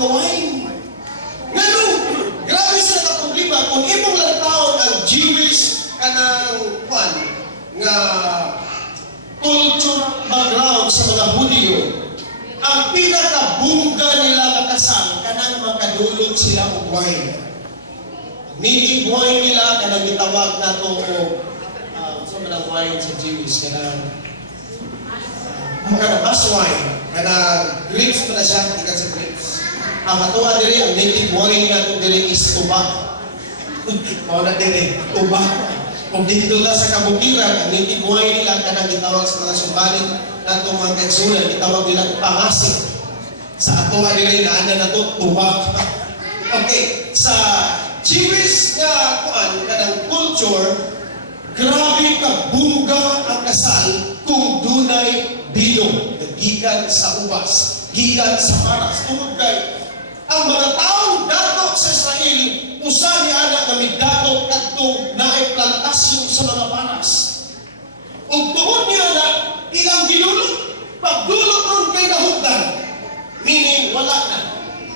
nga wine. Nganong, grabe sila ka problema kung imong lang taon ang Jewish kanang kwan nga culture background sa mga Hudyo. Ang pinakabungga nila nakasal kanang makadulog sila og wine. Native wine nila kanang gitawag nato sa mga wine sa Jewish kanang mas wine kanang grapes pa na siya ikan sa grapes. Ang atuwa diri ang native wine nato diri is tobacco. Mao na diri tobacco. Kung dito na sa kabukiran, ang native wine nila kanang gitawag sa mga sumbalit nato mga kansunan, gitawag nilang pangasip. Sa atuwa diri na ana nato tobacco. Okay, sa Jewish nga kuan kanang culture, grabe ka bungga ang kasal kung dunay bino, gikan sa ubas, gikan sa maras. Tungod kay ang mga taong dato sa Israel, usa ni ana nga midato kadtong naay plantasyon sa mga maras. Ug tungod ni ana ilang gilulot, pagdulot ron kay nahugdan, meaning wala na.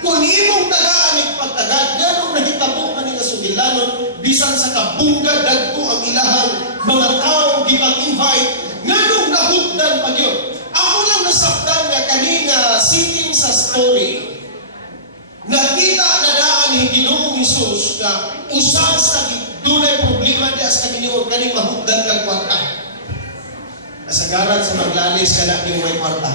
Kung imong tagaan ng pagtagad, ganong nahitabo ka nga sugilanon, bisan sa kabungga dagko ang ilahang mga taong gipag-invite, ganong nahugdan pa yun. Ako lang nasabdan nga kanina sitting sa story, nakita na daan ni Ginoong Hesus na usang sa dunay problema diya sa Ginoo kaning mahugdan kag kwarta. Kasagaran sa maglalis kana yung may kwarta.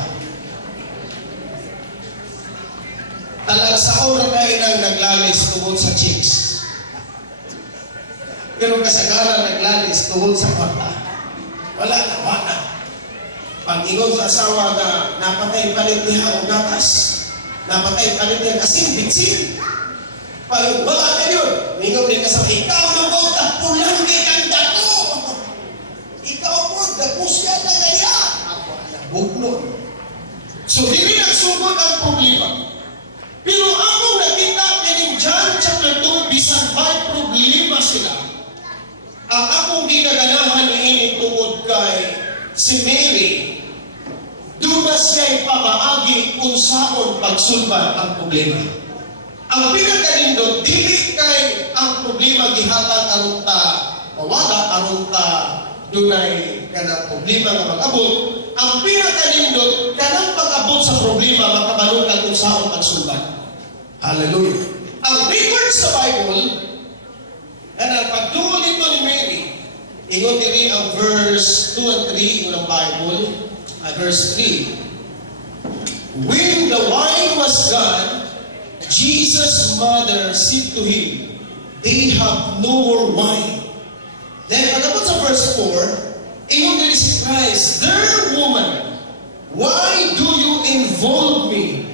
Talag sa oras kayo nang naglalis tungkol sa chicks. Pero kasagaran naglalis tungkol sa kwarta. Wala na, wala. Pag-ingon sa asawa na napatay palit niya o gatas, napatay palit niya asin, bitsin. Pag wala ka yun, mingon din ka sa ikaw na mo, tapulan din ang dako. Ikaw po, dako siya na kaya. Ako, buklon. So, hindi nagsugod ang problema. Pero ako nakita in John chapter 2, bisan may problema sila. Ang akong ginaganahan ni tungod kay si Mary, dumas kay pamaagi unsaon pagsulban ang problema. Ang pinakaindot, dili kay ang problema gihatag aron ta mawala, aron ta dunay kanang problema nga mag-abot. Ang pinakaindot, kanang pag-abot sa problema makabalungan kung saan pagsulban. Hallelujah. Ang record sa Bible, kanang pagduol nito ni Mary, ingon diri ang verse 2 and 3 ng Bible, verse 3. When the wine was gone, Jesus' mother said to him, they have no more wine. Then, pagkabot sa verse 4, ingon diri si Christ, "Dear woman, why do you involve me?"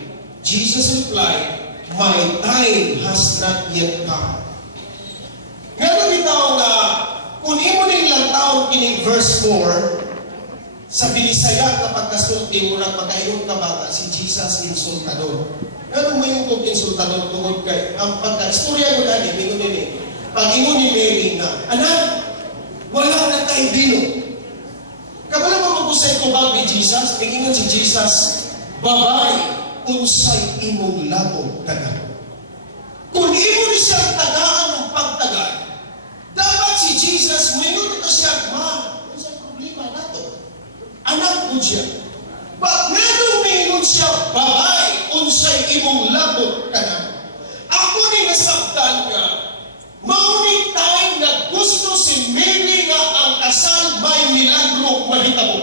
Jesus replied, "My time has not yet come." Ngayon bitaw nga, kung imo ning lang taon kining verse 4, sa Binisaya kapag kasulti mo lang magkaiyon ka bata, si Jesus insultador. Ganun mo yung kong insultador tungod kay, ang pagka-istorya mo na mingon nini, pag imo ni Mary na, anak, wala na tayo dino. Kabala mo magusay ko ba ni Jesus? Tingin si Jesus, babay, unsay imong labog taga. Kung imo ni siyang tagaan ng pagtagal, dapat si Jesus, mingon ito siya, ma, unsay problema nato? Anak ko siya. Ba't nga nung mingon siya, babay, unsay imong labog taga. Ako ni nasabtan nga, maunit time na gusto si Mary nga ang kasal may milagro mahitabo.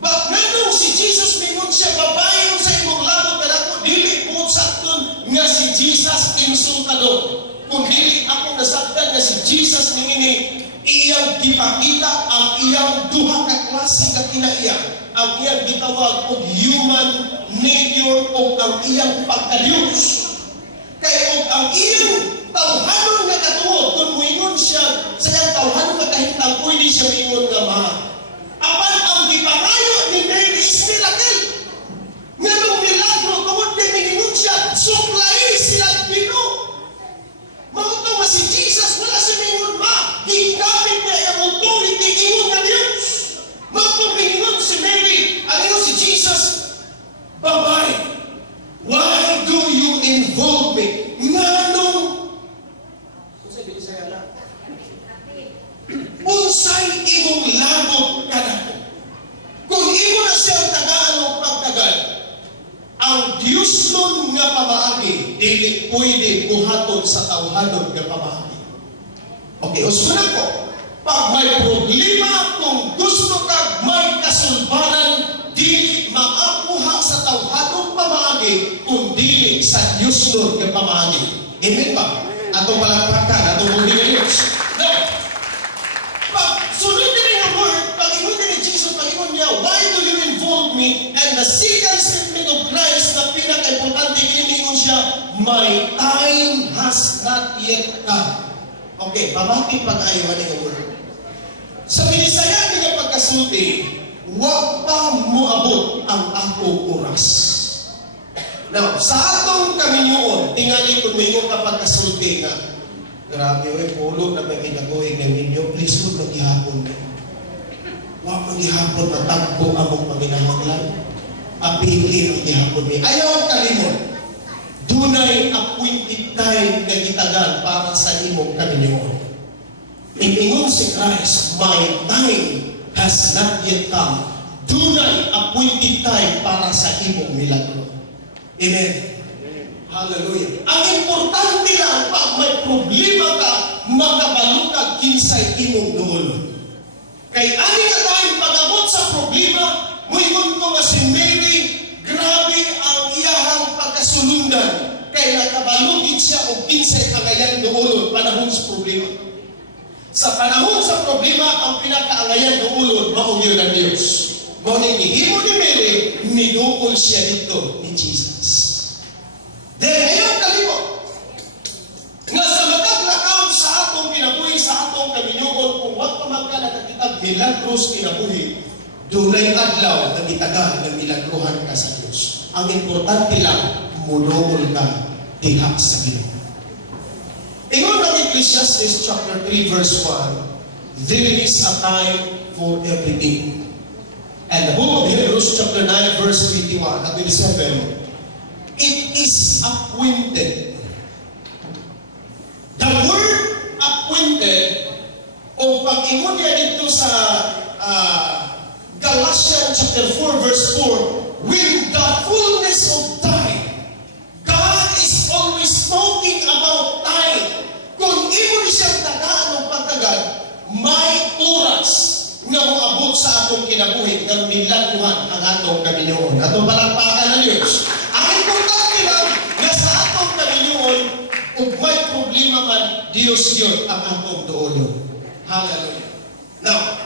Ba't nga nung si Jesus mingon siya, babayon sa imong labot ka ako, dili po sakton nga si Jesus insultador. Kung dili ako nasabtan nga si Jesus ningini, iyang gipakita ang iyang duha ka klase nga kinaiya. Ang iyang gitawag og human nature o ang iyang pagka-Diyos. Kaya ang iyang tawhanon nga katuod, kung muingon siya sa iyang tawhanon nga kahintang, pwede siya muingon nga ma. Apan ang gipangayo ni Mary is miracle. Nga nung milagro, tawad kay mingon siya, suklay sila bino. Mauto nga si Jesus, wala si mingon ma. Gigamit niya ang authority, ingon nga Diyos. Mauto mingon si Mary, ang ingon si Jesus, babay, why do do you involve me? Nganong unsay imong labot ka na? Kung imo na siyang tagaan o pagtagal, ang Diyos nun nga pamaagi, dili pwede buhaton sa tawhadon nga pamaagi. Okay, usunan ko. Pag may problema, kung gusto ka may kasulbaran, dili maakuha sa tawhadong pamaagi, kung dili sa Diyos nun nga pamaagi. Amen ba? Atong palakpakan, atong muli ng Diyos. Now, pag sunodin ang word, pag ingon ni Jesus, pag ingon niya, why do you involve me? And the second statement of Christ na pinaka-importante, inimingon siya, my time has not yet come. Okay, pamating pag-ayawan ng word. Sa binisaya niya pagkasulti, wag pa moabot ang akong oras. Now, sa atong kaminyoon, tingali kung may yung kapagkasulti nga, grabe, pulo na may kinagoy ng ninyo, please huwag maghihapon. Huwag maghihapon, matagpo among Panginoon. Apili maghihapon ni. Ayaw kalimot. Dunay appointed time na gitagal para sa imong kaminyoon. Ingon si Christ, my time has not yet come. Dunay appointed time para sa imong milagro. Amen. Hallelujah. Ang importante lang, pag may problema ka, makabalukag kinsay imong dulo. Kay ani ka tayong pag-abot sa problema, muingon ko nga si Mary, grabe ang iyahang pagkasulundan. Kay nakabalukid siya o kinsay angayang dulo panahon sa problema. Sa panahon sa problema, ang pinakaangayan dulo, maugyo ng Diyos. Ngunit ihimo ni Mary, niduol siya dito ni Jesus. Then, ngayon kalimot, nga sa matag lakaw sa atong kinabuhi, sa atong kaminyoon, kung wag pa magkalakakitag milagros kinabuhi, dunay adlaw na gitagal na milagruhan ka sa Diyos. Ang importante lang, mudool ka diha sa Ginoo. Ingon ng Ecclesiastes chapter 3 verse 1, there is a time for everything. And the book of Hebrews chapter 9 verse 21 at 27, it is appointed. The word appointed, o pag-ingon niya dito sa Galatians chapter 4 verse 4, with the fullness of time, God is always talking about time. Kung imo ni siyang tagaan o pagtagal, may oras nga moabot sa atong kinabuhi ng milagruhan ang atong kaminyoon. Atong palakpakan ng Diyos. Ang importante lang na sa atong kaminyoon, kung may problema man, Diyos yun ang atong doon. Hallelujah. Now,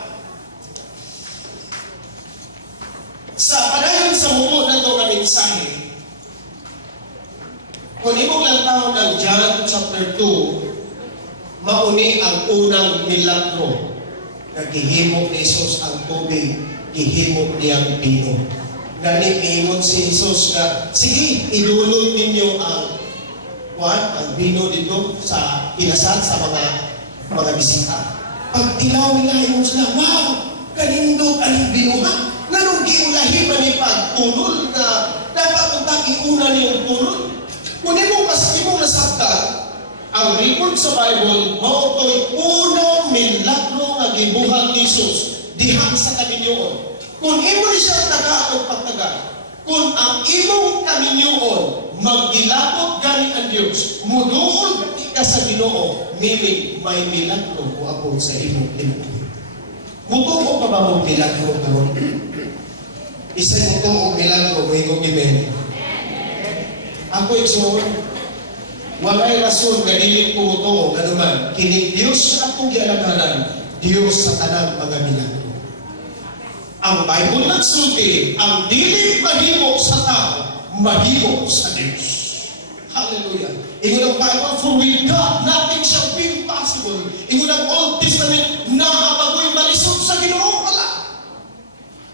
sa padayon sa mumo na ito na mensahe, kung imong lang taon ng John chapter 2, mauni ang unang milagro na gihimo ni Jesus ang tubig, gihimo niyang bino. Ganit iingon si Jesus na, sige, idulog ninyo ang bino dito sa kinasal sa mga bisita. Pag tilaw nila, iingon sila, wow, kanindog ang bino ha. Nanong giulahi man ni pagtunol na dapat kung iuna niyong tunol. Kung imong nasabtan, ang record sa Bible, mautoy unang milagro nga gibuhat ni Jesus diha sa kaminyoon. Kung imo ni siya tagaan o pagtagaan, kung ang imong kaminyoon magilapot gani ang Diyos, muduol ka sa Ginoo, meaning may milagro o abot sa imong tinuod. Mutuo pa ba mong milagro karon? Isang mutuo milagro mo ikong gimen. Ako igsoon, walay rason nga dili ko mutuo ganuman, kini Dios sa akong gialagaran, Dios sa tanang mga milagro. Ang Bible nagsulti, ang dili mahimo sa tao, mahimo sa Dios. Hallelujah. Ingon ang Bible, for with God, nothing shall be impossible. Ingon ang Old Testament, nakabagoy malisod sa Ginoo pala.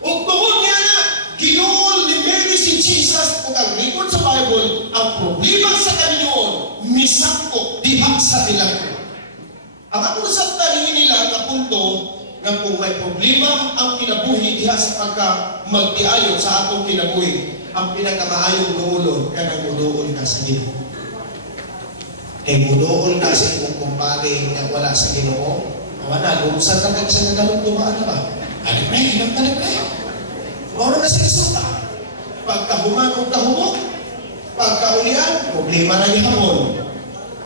O tungod niya na, ginuol ni Mary si Jesus, o ang record sa Bible, ang problema sa Ginoo, misakop diha sa milagro. Ang ako nasabta nila nga punto, nga kung may problema ang kinabuhi diha sa pagka magtiayon sa atong kinabuhi, ang pinakamaayong duulon kanang muduol ka sa Ginoo. Muduol ka sa imong kumpare nga wala sa Ginoo, wala lumsan ka kag sa nagalong dumaan na ba? Alipay, ilang talipay. Mawala na si Isuta. Pagkahuman o kahumok, pagkaulian, problema na gihapon.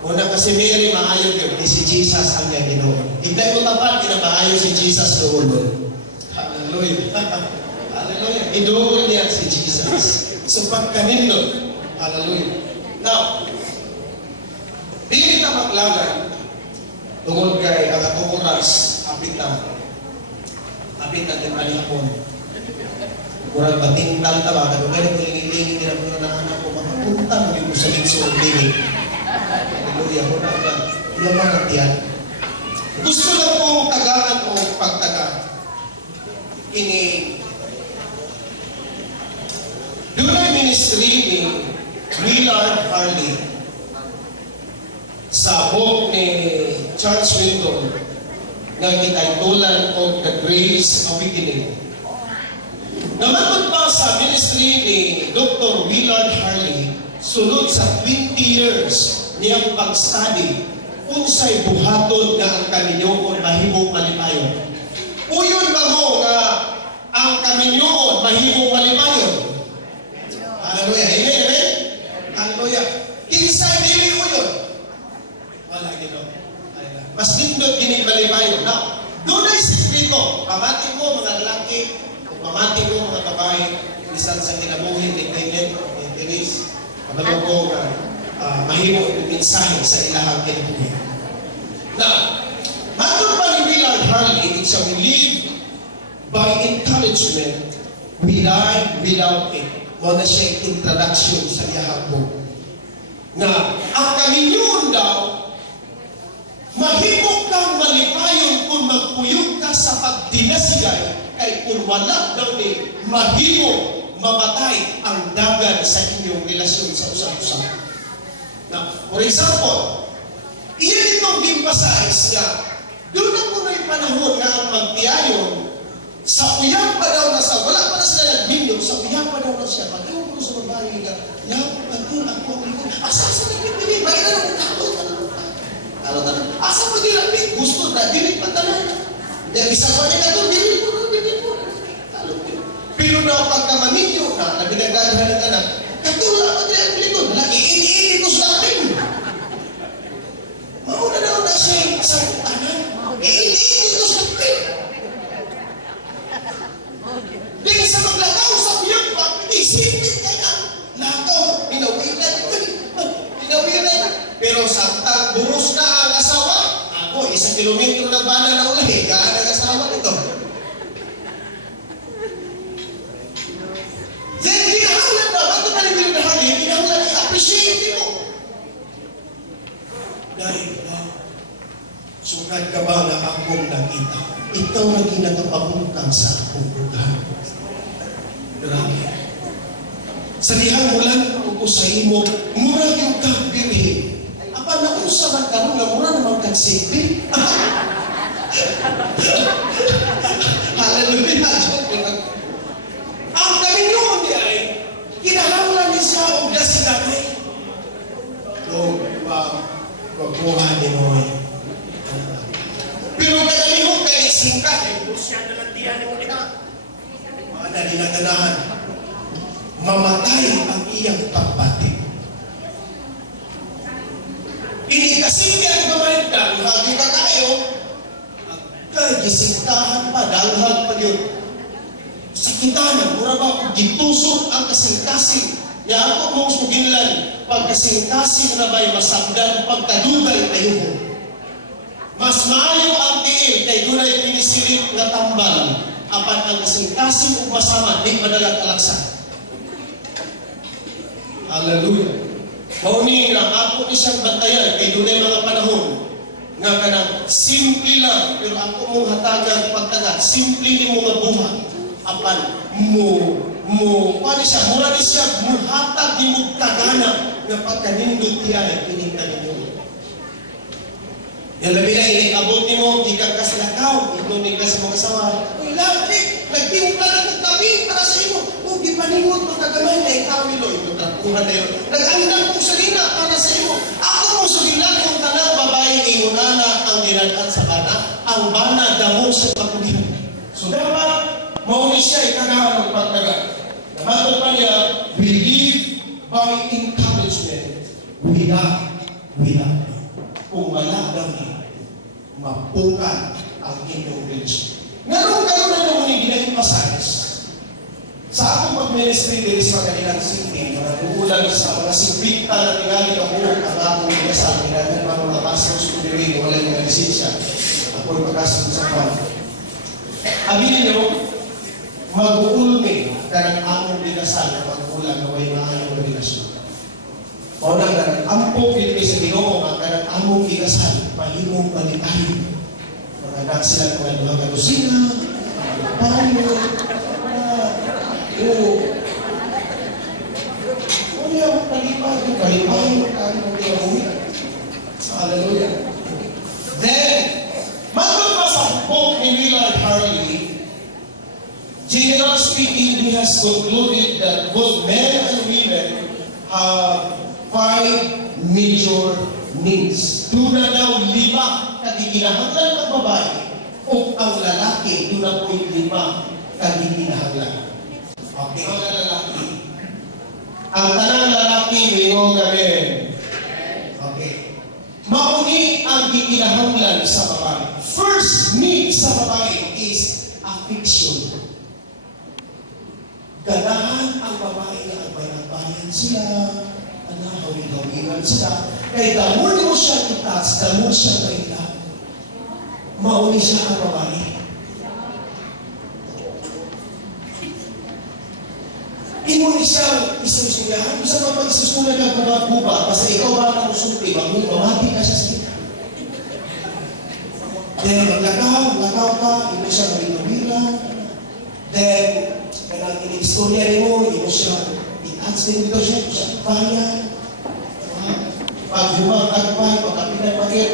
Una kasi Mary, maayo yun. Si Jesus ang nga Ginoo. Hindi mo tapat, maayo si Jesus duulon. Hallelujah. Hallelujah. Iduol niya si Jesus. So pagkanindot. Hallelujah. Now, di kita maglagan tungkol kay ang atong oras, apit na din palihapon. Kurang batingtal ta ba? Kaya kung lingi-lingi nila ko na anak ko, makapunta mo yung sa lingso o lingi. Hallelujah. Muna ka. Ilang mga tiyan. Gusto lang po tagaan o pagtaga. Ini dunay ministry ni Willard Harley sa book ni Charles Winton nga gitaytulan og The Grace Awakening. Naman pa sa ministry ni Dr. Willard Harley sulod sa 20 years niyang pag-study unsay buhaton nga ang kaminyoon mahimong malipayon. Uyon ba mo nga ang kaminyoon mahimong malipayon? Hallelujah. Amen, amen? Hallelujah. Kinsay dili uyon? Wala gino. Mas nindot gini malipayon. Now, doon ay sikreto. Pamati ko mga lalaki, pamati ko mga babae, bisan sa kinabuhin ni Kenneth, ni Denise, kabalo ko nga mahimo yung mensahe sa ilahang kinabuhin. Now, matun pa ni Willard Harley, it's a we live by encouragement, we die without it. Muna siya introduction sa iyahang book. Na ang kaminyoon daw, mahimo kang malipayon kung magpuyog ka sa pagdinasigay, kay kung wala daw ni mahimo mamatay ang dagan sa inyong relasyon sa usap-usap. Now, for example, iyan itong gimpasahes nga, doon na muna yung panahon nga ang magtiayon, sa uyang pa daw na sa, wala pa na sila nagminyo, sa uyang pa daw na siya, pag-iwan ko sa babae nga, ako, asa sa nagpipili, may na lang, asa pa ginapit, gusto na, dinig pa talaga. Yung isa pa niya na dinig mo. Pero na pagkamaninyo na pinagdadaan ng anak, katula pa niya ang likod, iini ko sa akin. Mauna daw na siya sa anak, iini ko sa akin. Dahil sa maglagaw sa uyang pa, isipin ka na. Lagaw, pinawilan. Pero sa buros na ang asawa, ako, 1 kilometro na bala na ulahi, kaan ang asawa nito. Then, ginahanglan daw, ba't ito palibig na hali, ginahanglan i-appreciate mo. Dahil, sugad ka ba na akong nakita? Ikaw na ginagapabungkang sa akong bukan. Grabe. Sa lihang mulan ako sa imo, murag yung kagbirhin. Apa na kung sa magkaroon na mura naman kagsipi? Hallelujah. Ang kaminyoon niya ay, kinahanglan niya siya o gasinagay. Lord, wagbuhan ni Noy. Pero kadalihong kayo singkat, siya na lang diyan mo kita. Mga dalinaganahan, mamatay ang iyang pagbati. Inikasingyan gawin ka, hagi ka kayo, kagisingtahan pa, dalhag pa yun. Sa kitanan, mura ba kung gitusok ang kasingkasing, niya ako mong suginlan, pagkasingkasing na ba'y masagdan, pagkadugay ayuho. Mas maayo ang tiil, kay dunay pinisilit na tambal, apan ang kasingkasing o masama, di madalang kalaksan. Hallelujah. Mauni nga, ako ni siyang bantayan, kay dunay mga panahon, nga kanang simple lang, pero ako mong hatagang pagtaga, simple ni mga buhat, apan paano siya, mura ni siya, muhatag ni mo kagana, nga pagkanindot niya ay pinita ninyo. Yung labi na, inikabot ni mo, di ka kasilakaw, ito ni ka sa mga asawa, uy, Nagtimpla na ng gabi para sa imo. Kung gipaningot mo kagamay na ikaw nilo, ito trapuhan na yun. Nag-andang kong salina para sa imo. Ako mo sulilan kung tanang babae ingunana ang dinadaan sa bana. Ang bana damo sa pagkulihan. So dapat, mauni siya ikagahan ng pagtaga. Namatod pa niya, we live by encouragement. Without. Kung wala daw na, mapukan ang inyong religion. Ngayon na naman yung ginaging pasahes. Sa akong pag-ministry din sa kanilang city, naguulan sa mga sigbita na tingali ka buhok ang akong inasal, ginagin pa mga pastors kung dirin, wala yung lisensya. Ako'y pagkasunod sa kwan. Aminin niyo, mag-uulmi ka ng among inasal na mag-ulan na may maayong relasyon. Maunang na nag-ampok ilmi sa Ginoo nga ka ng among inasal, mahimong malitahin. Mga sila kung ano mga kusina, paano, ano yung kalipay, hallelujah. Then, matang pa sa book ni Willard Harley, generally speaking, he has concluded that both men and women have 5 major needs. Doon na daw 5 kagiginahanglan ng babae o ang lalaki, doon na po'y 5 kagiginahanglan. Okay, ang lalaki. Ang tanang lalaki, mayroong gabi. Okay. Mauni ang giginahanglan sa babae. First need sa babae is affection. Ganahan ang babae na ang bayan sila, hawin-hawinan sila. Kaya damor mo siya itas, damor siya kaila. Mauni siya ang babae. Imuni siya isusulahan. Kung saan mga isusulan ka kuba-kuba, basta ikaw ba na musulti, mamati ka siya sa kita. Then, maglakaw ka, imo siya hawin-hawinan. Then, kanang ini-istorya rin mo, imo siya i-answer dito siya bayan. Pag humangkat pa, pagkapinan magit.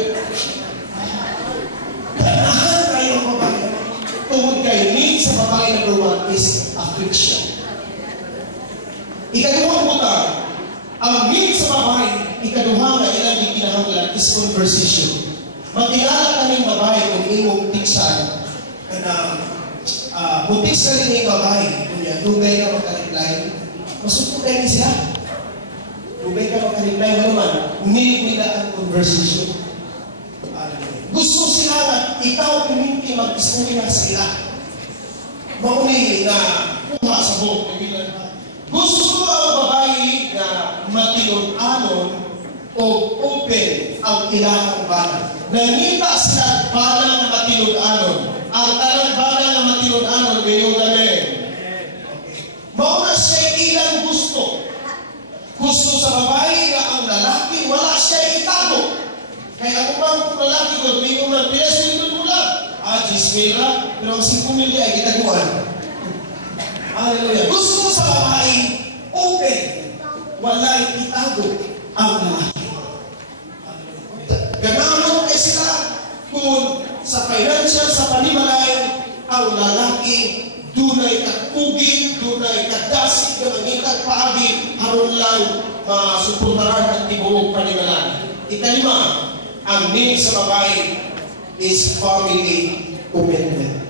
Ganahan kayo ang babae. Tungkol kayo, need sa babae na number 1 is affliction. Ikaduhang butang, ang need sa babae, ikaduhang na ilang ikinahanglan is conversation. Magkilala ka ng babae kung imong tiksan na mutik sa rin yung babae. Kunya, dugay ka magka-reply. Masukot kayo siya. Dugay ka magka-reply naman. Need nila ang conversation. Gusto sila na ikaw kuminti mag-isuri na sila. Mauni na kuha sa buhok. Gusto ko ang babae na matilon-anon o open ang ilang bana. Nangita sila bana na matilon-anon. Ang talang bana na matilon-anon ngayong gabi. Mauna siya ilang gusto. Gusto sa babae na ang lalaki, wala siya itago. Kaya kung bang lalaki ko, hindi ko na pinasinin mo lang. Gismila, pero ang 5 milya ay kitaguan. Hallelujah. Gusto sa babae, open. Wala'y itago ang lalaki. Ganahan kayo sila kung sa financial, sa panimalay, ang lalaki, dunay kakugin, dunay kadasig, na mangitag paagi, haron lang masuportaran ang tibuok panimalay. Ikalima, ang need sa babae is family commitment.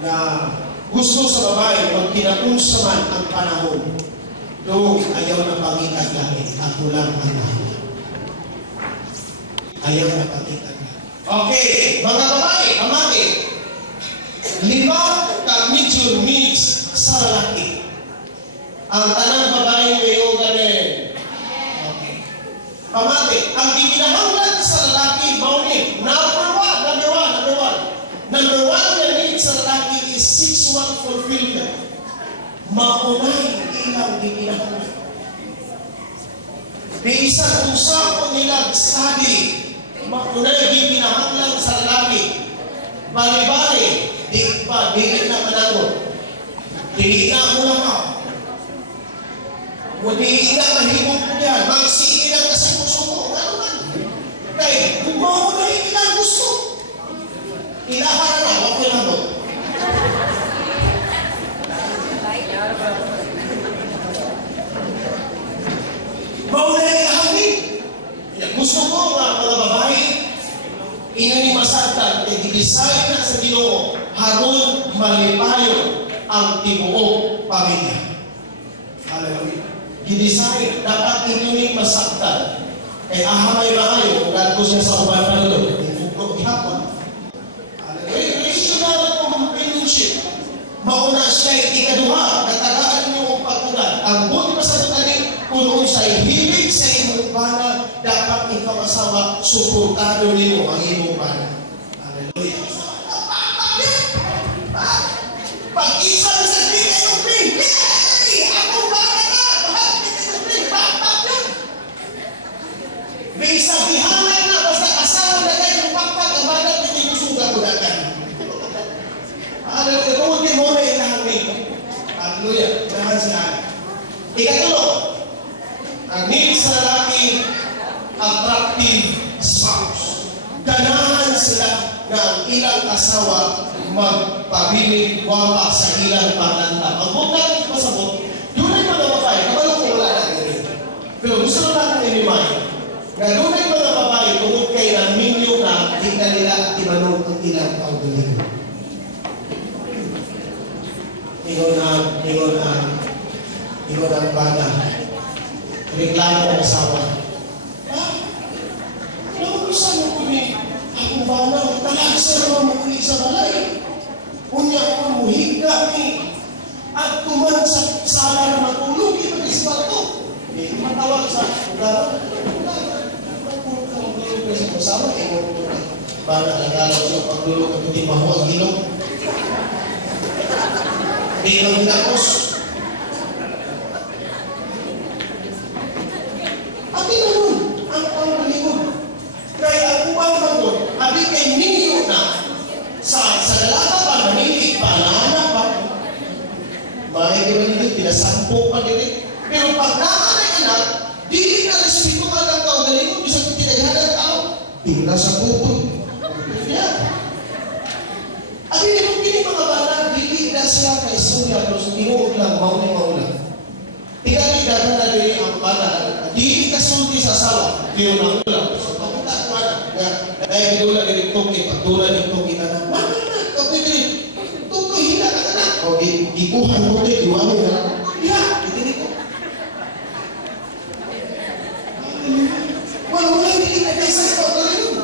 Na gusto sa babae, pag kinakunsaman ang panahon, doon ayaw na pangitag langit. Ako lang ang langit. Ayaw na pangitag langit. Okay, mga babae, amati. 5 ka-major needs sa lalaki. Ang tanang babae ngayong ganin. Okay. Amati, ang ikinahanglan sa lalaki, mauni, number one. Number 1 na need sa lalaki is sexual fulfillment. Maunay ilang ikinahanglan. Bisan usapon nila study, maunay ikinahanglan sa lalaki. Bali-bali, di na manangon. Di na mo na ka. Di na mahimong ko yan. Magsige lang kasi gusto mo. Ano man? Kaya, kung maunay ilang gusto. Ilahan na, wag ko lang mo. gusto ko nga mga babae, inani masagtan, kay gidesign na sa Ginoo, haron malipayon ang tibuok pamilya. Hallelujah. Gidesign, dapat inani masagtan. Kay ahamay maayo, kung ko siya sa uban na doon, hindi ihapon. Relational companionship. Mauna siya ikaduha, katagaan niyo ang pagkunan. Ang buti pa sa tutanin, kung sa'y hibig sa imong bana, dapat ikaw asawa, suportado niyo ang imong bana. Hallelujah. Pag-isa na sa big and open, yay! Akong bana na! Bakit ito big? Bakit yun? May sabihanan na, basta asawa na kayo ng bakit, ang bana, hindi mo suga ko dagan. Hallelujah. Tungkol mo na ilahangin. Hallelujah. Dahan siya. Ikatulo, ang need sa lalaki, attractive spouse. Ganahan sila na ang ilang asawa magpabiling wala sa ilang paglanta. Ang huwag natin pasabot, doon ay mga babae, kabalo ko wala natin rin. Pero gusto natin i-remind, nga doon ay mga babae, tungkol kayo na minyo na di ka nila at imanong ang ilang paugaling. Ingon ang bana. Reklamo ang asawa. Ano saan mo kuni? Akong bana, talagsa naman mo kuni sa balay. Unya akong muhigda ni. At tuman sa sala na matulog, ipag-ispa ito. Hindi matawag sa ugaran. Kung tulog ka sa kasama, bana nagalaw sa pagdulog at hindi maho ang ilong. Bilang hinapos. At yun, ang pangaligon. Kaya ang uwang magon, abi kay ninyo na sa lalaka pa, manilig pa, nahanap pa. Mahigit ba nito, pinasampo pa nito. Pero pag naanay anak, dili na respeto ka ng kaugaligon, bisa kong tinaghanan tao. Tingnan sa pupoy. Yan. Abi nito, kini mga bata, dili na siya kaisuya, pero sa tinuod lang, maunay-maunay. Tingnan na dili ang bata, dili kasulti sa asawa, tiyo na ulang. So, papunta ko na, dahil dula dili toke, pagdula dili toke ka na, mana na, kapag dili, toke, hila ka na. O, ikuhan mo dili, iwamin na, hila, dili ko. Wala dili na kaysa sa pagdaligon.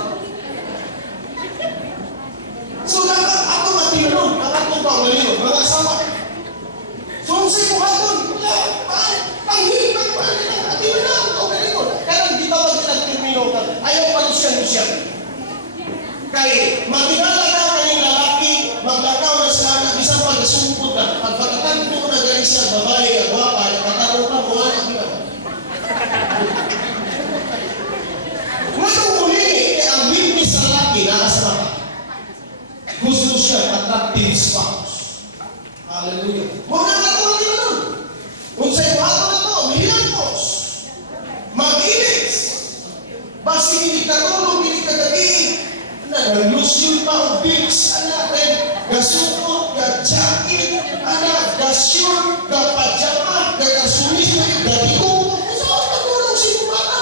So, dapat ako matinanong, nakatong pagdaligon, mga asawa. So, sa ibuhaton, panghipan pa nila, at yun na ang pagdaligon. Kaya hindi ba mag-termino ka, ayaw palusyan-lusyan. Kaya, makilala ka kanyang lalaki, maglakaw na sa anak, isang pag-asumpot ka. Pagpagkatan mo na galing siya, babae, agwapa, nakatanong ka, mula na kita. Ngayon muli, ang witness sa lalaki, nakasama. Gusto siya, attractive spouse. Hallelujah. Mga katulad nila nun. Kung sa'yo hato na ito, milagros. Mag-ilis. Basi hindi katulog, hindi kagabi. Nag-lotion pa o bits, anak, gasukot, ga-jacket, anak, ga-shirt, ga-pajama, ga-kasulis, ga-tiko. Saan katulog si Kumana?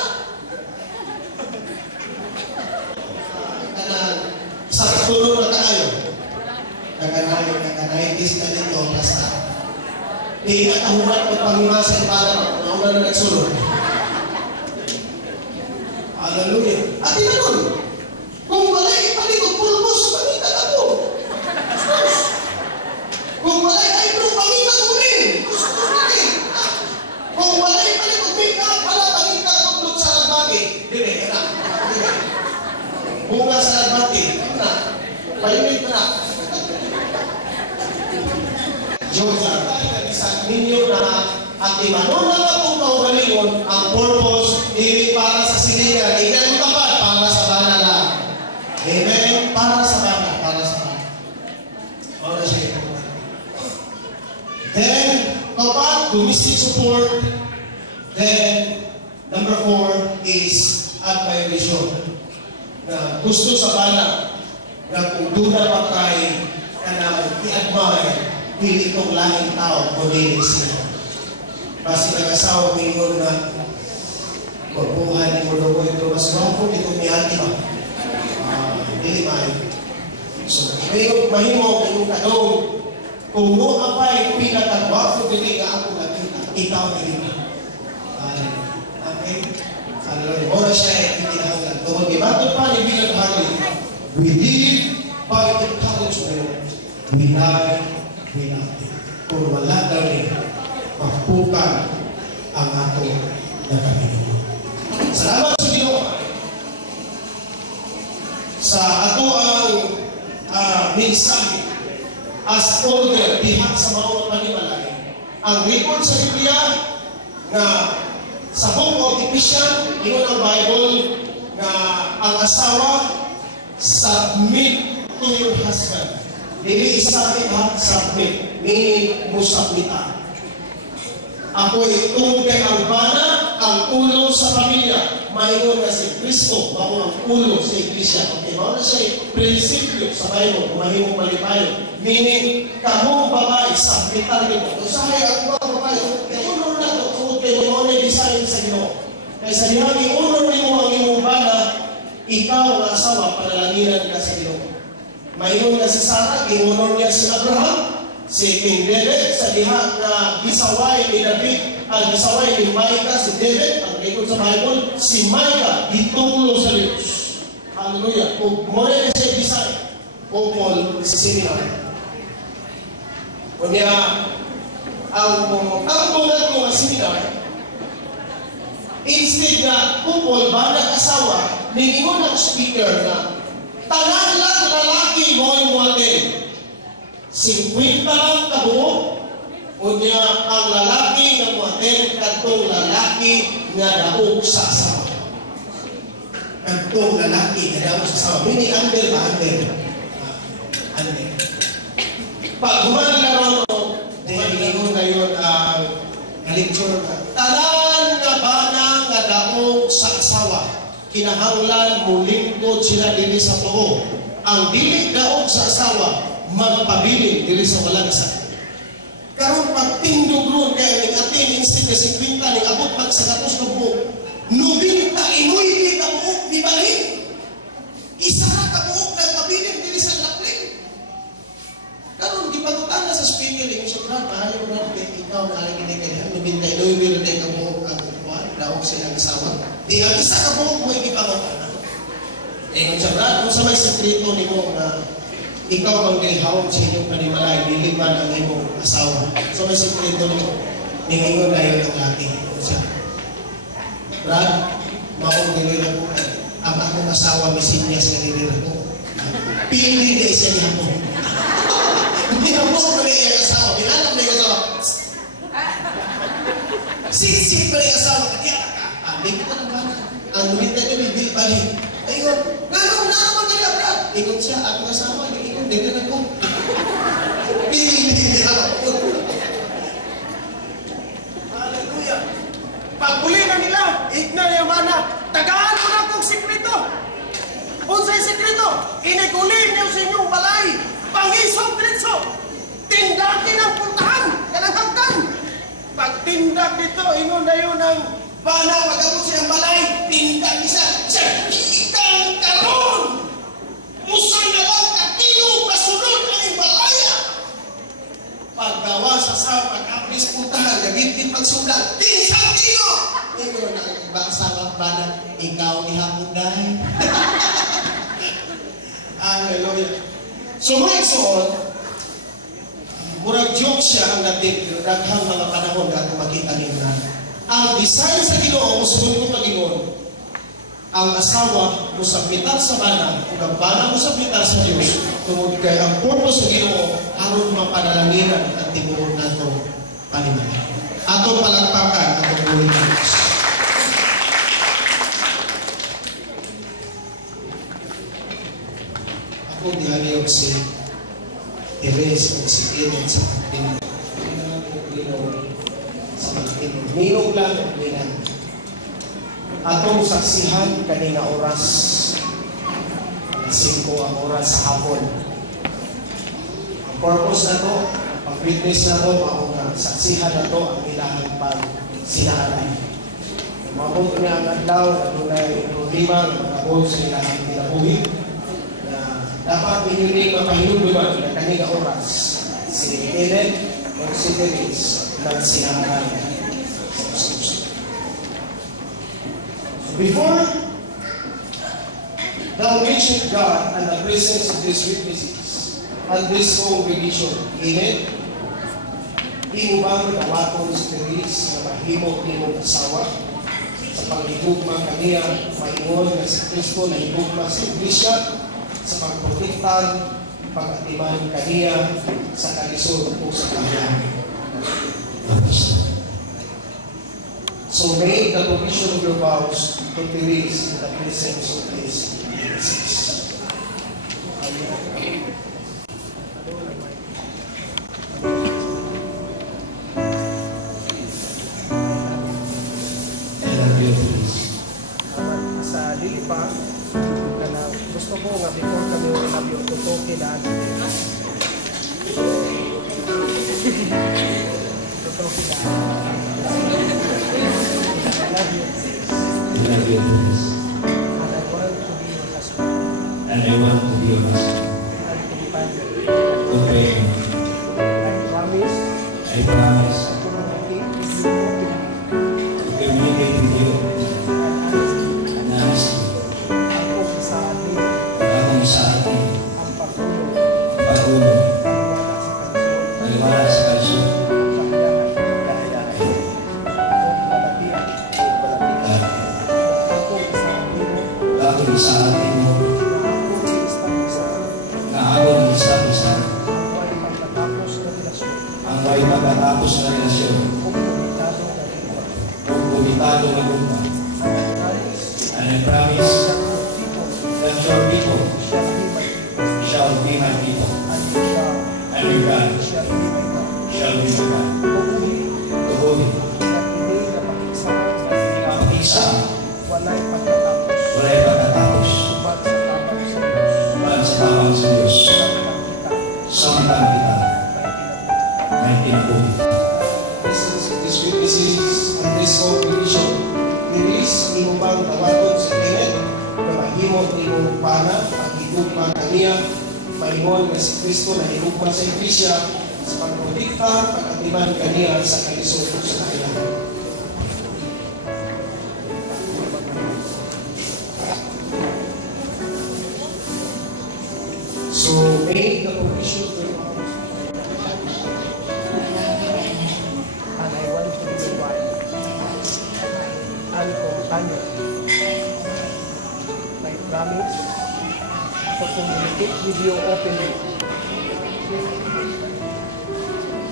Sa katulog na tayo. Kakanayitis na dito, basta. Di nakahumat o panghimasan para nauna na nagsulod. Hallelujah. At tinanong, kung wala'y ipalikot pulbos, pangita ka po. Kung wala'y eyebrow, pangita ko rin. Kung wala'y ipalikot make-up, wala pangita ko sa lagbati. Dili, anak. Bunga sa lagbati. Anak. Palimit na. Diyos ang isang ninyo na at imanon na itong kaugalingon ang purpose, hindi para sa silingan. Ikan tapat, para sa bana lang. Amen? Para sa bana. Para sa bana. Para siya ito. Then, tapat, domestic support. Then, number 4 is admiration. Na gusto sa bana na kung doon na patay na i-admire pili itong lahing tao, kundi siya. Kasi nag-asawa mingon na magbuhay ni mo ito mas guwapo ito ni ate ba? Dili man. So, ngayon, mahimo, yung tanong, kung mo apay pinakagwapo dili nga ako nakita, ikaw na dili. Okay? Hallelujah. Ora siya ay itinahanggan. Kung mag-ibatod pa ni Bilang Harley, we live by encouragement. We die, we die. Kung wala daw rin, magpukan ang ato na Panginoon. Salamat sa Ginoo. Sa ato ang mensahe as order diha sa mga panimalay. Ang record sa Biblia na sa book of Ephesians, ingon ang Bible na ang asawa submit to your husband. Dili isabi ha, submit. Meaning, musabita. Ako'y tungkay ang bana, ang ulo sa pamilya. Mayroon na si Kristo, bago ang ulo sa iglesia. Okay, bago na siya prinsipyo sa Bible, mahimong malipayo. Meaning, kamong babae, sabitan nito. Kung sa'yo ang mga babae, kaya ulo na ito, tungkol kayo mo na design sa Ginoo. Kaya sa dihagi, ulo na mo ang imong bana, ikaw ang asawa, panalanginan ka sa Ginoo. Mayroon na si Sarah, inunor niya si Abraham, si King David, sa diha na gisaway ni David, ang gisaway ni Micah, si David, ang record sa Bible, si Micah, gitulo sa Diyos. Hallelujah. Kung muna na siya gisay, Paul, si Seminar. Kunya, ang bungat mo ang Seminar, instead na Paul, banag asawa, ningingon ang speaker na, tanan lang lalaki mo ang muatin. 50 lang kabuo. Unya ang lalaki na muatin katong lalaki nga daog sa asawa. Katong lalaki nga daog sa asawa. Mini under ba? Under. Pag humanila ron, humanila na yun ang lecture na. Tanan nga bana nga daog sa asawa. Kinahanglan mulingkod sila dili sa tuo. Ang dili daog sa asawa, magpabiling dili sa walang sakit. Karon pagtindog ron kaya ning atin instead na 50 ning abot pag sa katos ka buok. 90 inuy ka buok di balhin. Isa ka buok na pabiling dili sa lakling. Karon gipagutan na sa speaker ning sa brad maayo na ikaw na lagi ni kay 90 inuy ka buok ang daog sa asawa. Di ang isa ka buok mo ikipangutan. Kung sa brad, kung sa may sekreto ni mo na ikaw ang gihawag sa inyong panimalay, liliman ang imong asawa. So may sekreto ni mo, ningingon na yun ang laki. Brad, maong nilira ko ay ang akong asawa misinyas na nilira ko. Pili na isa niya ko. Hindi na mo na niya ang asawa. Binanap na yung asawa. Sisip pa rin yung asawa. Kaya ka. Hindi ko na ba? Ang lumit na niya, hindi balik. Ayun, naman nila, Brad. Ikot siya, akong asawa. Ikot, hindi na ko. Pili niya ako. Hallelujah. Pagpuli na nila, ignar yung mana. Tagaan mo na kong sikreto. Unsay sikreto? Inigulin niyo sa inyong balay. Pangisong diretso. Tindakin ang puntahan. Kanang hagdan. Pagtindak dito, ingon na yun ang bana, magabot siyang balay. Tindak isa. Ikang karon. Musa na lang katino. Pasunod ang imbalaya. Paggawa sa pag-apis puntahan. Nagipin pagsundan. Tinsang tino. Ingon na ang bangsa bana. Ikaw ni hapon dahil. Hallelujah. So right on, murag joke siya ang dating, pero daghang mga panahon na makita niyo na. Ang design sa Ginoo, musugon ko pag-ingon, ang asawa mo sa pitar sa bana, kung ang bana mo sa pitar sa Diyos, tungod kay ang purpose sa Ginoo, aron mapanalanginan at tibuon nato panimalay. Atong palagpakan, atong buhay ng Diyos. Ako dihaniyog si Teres o si Kenneth sa pagpinag. Sa pagpinag. Minong lang at minang. Atong saksihan kanina oras. 5 ang oras sa hapon. Ang purpose na to, pag-witness na to, saksihan na to ang ilahang pag-sinahalay. Maabot niya ang adlaw at tunay problema ng mga sa ilahang kinabuhi na dapat hindi mapahinumduman na kanilang oras si Ellen o si Denise ng sinaharan. Before the omniscient God and the presence of these witnesses and this congregation, Amen. Di mo ba dawaton si Denise na mahimo nimong asawa sa paghigugma kaniya, maingon na si Kristo na higugma sa Iglesia sa pagprotektan, pag-atiman kaniya sa kalisod o sa kaniya. So make the provision of your vows to Denise in the presence of these witnesses. Gusto ko nga before kami kami tutuki na tutuki na I love you, please. And I want to be your husband. And I want to be your husband. And companion. Companion. I promise to communicate with you and honestly. Akong sa atin ang pagulong paliwala sa kalsyon akong sa atin mo na akong isa't isa ang may pagkatapos na relasyon kung kumitado na lumpa. And I promise that your people shall be my people, and your God shall be my God. Tuhoy, kapag-isa, wala'y pagkatapos, buwan sa tabang sa Diyos, samtang kita, may tinabuhi. These witnesses and this congregation, Denise, imo bang tawaton si Ellen na mahimo imong pana at higugma kaniya, maingon nga si Kristo na higugma sa Iglesia sa pagprotekta, pag-atiman kaniya sa kalisod sa kanilang. So, make the provision to your house. and I want to be your wife and companion. I promise to communicate with you openly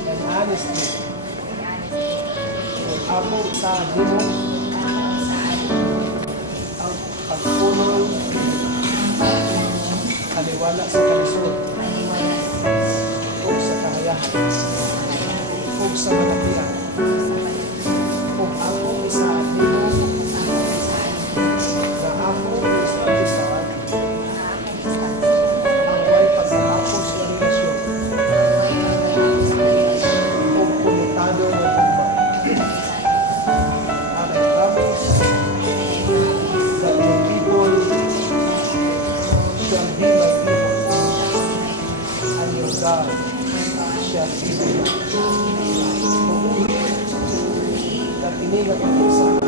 and honestly. Ako sa dimo ang pagpunong kaliwala sa kalisod o sa kakayahan o sa malatian o ako isa dimo na ako isa ang way pagkatapos sa relasyon o komitado ng bumbay. And I promise that your people shall be my people, and your God shall be my God. At inilang pag-isahan,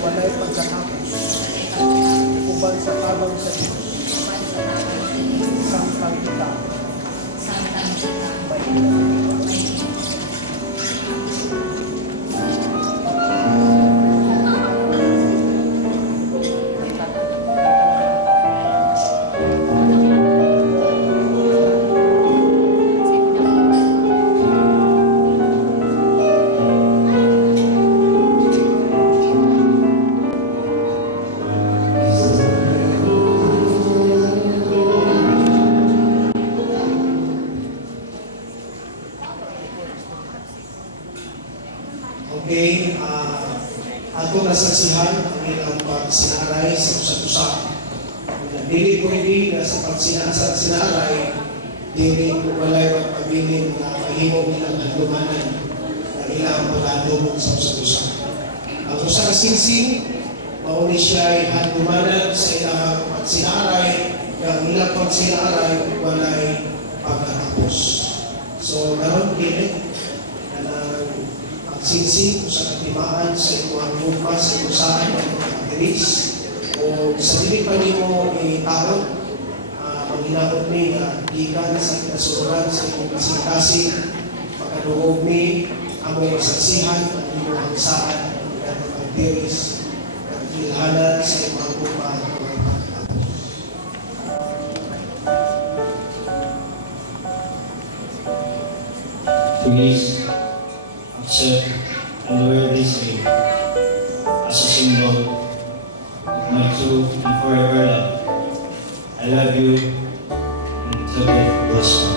wala'y pagkatapos, uban sa tabang sa Diyos, samtang kita, may Okay, ato nasaksihan ang ilang pagsinaray sa usa-usa. Dili ko hindi na sa pagsinaray, dili ko walay magpabilin na mahimo nilang handumanan na ilang pag-adumon sa usa-usa. Ang usa ka singsing, mauni siya ay handumanan sa ilang pagsinaray, ang ilang pagsinaray, walay pagkatapos. So, karon pinit, singsing sa katimaan sa iyong lupa, sa iyong saan, sa iyong katiris, o sa dili pa mo itawag, maghinaot ni gikan sa kinasuran sa iyong kasing-kasing, pagkaduog ni among masaksihan, ang iyong hangsaan, ang katiris, ang ilhanan sa iyong lupa, Please accept and wear this ring as a symbol of my true and forever love. I love you, and it's a great blessing.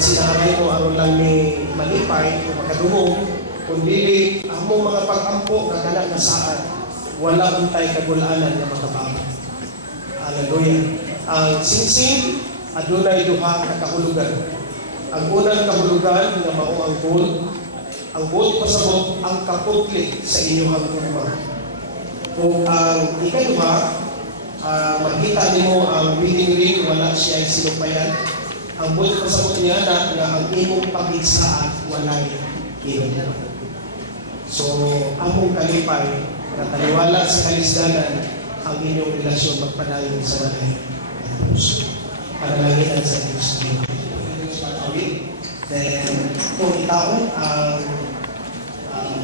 Sinahanay mo aron lang ni malipay o makadungog, kundi among mga pag-ampo na kanak na saan, wala untay kagulanan na makabago. Hallelujah. Ang singsing, adunay duha ka kahulugan. Ang unang kahulugan na mao ang gold. Ang gold pasabot ang kaputli sa inyong ugma. Kung ang ikaduha, makita nimo ang wedding ring, wala siya ay sinumpayan. Ang gold pasabot niya na ang imong pagigsaan walay ilog. So, among kalipay, nataliwala sa kalisdanan ang inyong relasyon magpadayon sa walay puso. Panalangin sa Diyos. Then, kung itaon ang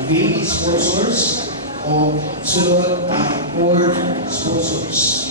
bill sponsors o sunod ang board sponsors.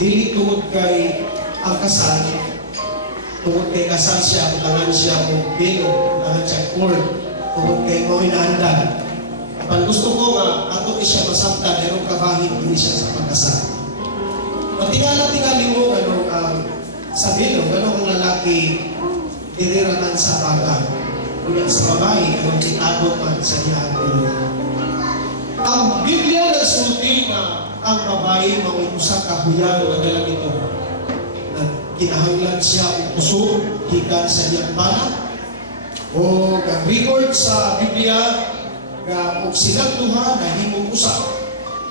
Dili tungod kay ang kasal, tungod kay kasal siya, tangan siya o bino, tangan siya cord, tungod kay mo hinaandan. Kapag gusto ko nga, ato siya masabtan, mayroong kabahid din siya sa pagkasal. Patingala-tingali mo, sa bino, gano'ng lalaki, diriranan sa baga. Kung sa babae, anong tinabot man sa niya ang Ang Biblia nagsulti na ang babae mauusa ka huyang na dalang ito. Na kinahanglan siya upuso, hikan sa iyang bana. O record sa Biblia na kung silang duha na himong usa.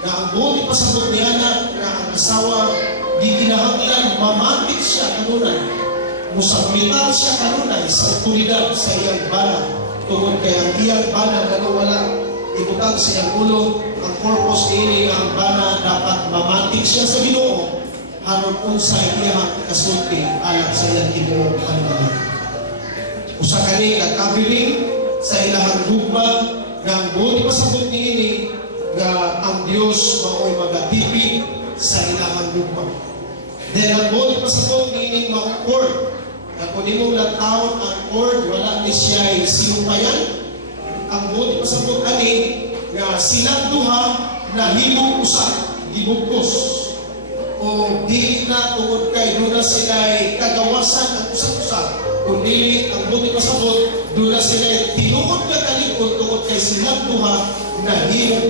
Na ang buong ipasabot niya na ang asawa di kinahanglan mamapit siya kanunay. Musabmitan siya kanunay sa otoridad sa iyang bana. Tungod kay ang iyang bana na wala ibutang sa iyang ulo, ang purpose ini ang bana dapat mamatik siya sa Ginoo haron unsay iyang kasulti alang sa iyang tibuok pananaw. Usa kani nagkabiling sa ilahang gugma nga ang buong ipasabot niini nga ang Dios mao'y magatipid sa ilahang gugma. Then ang buong ipasabot niini ma-cord na kung imong lataon ang cord wala ni siya sinumpayan. Ang buong ipasabot ani nga silang duha na himong usa gibugkos o dili na tungod kay dula sila'y kagawasan ang usap-usap kundi ang buong ipasabot dula sila'y tinuod na kalikod tungod kay silang duha na himong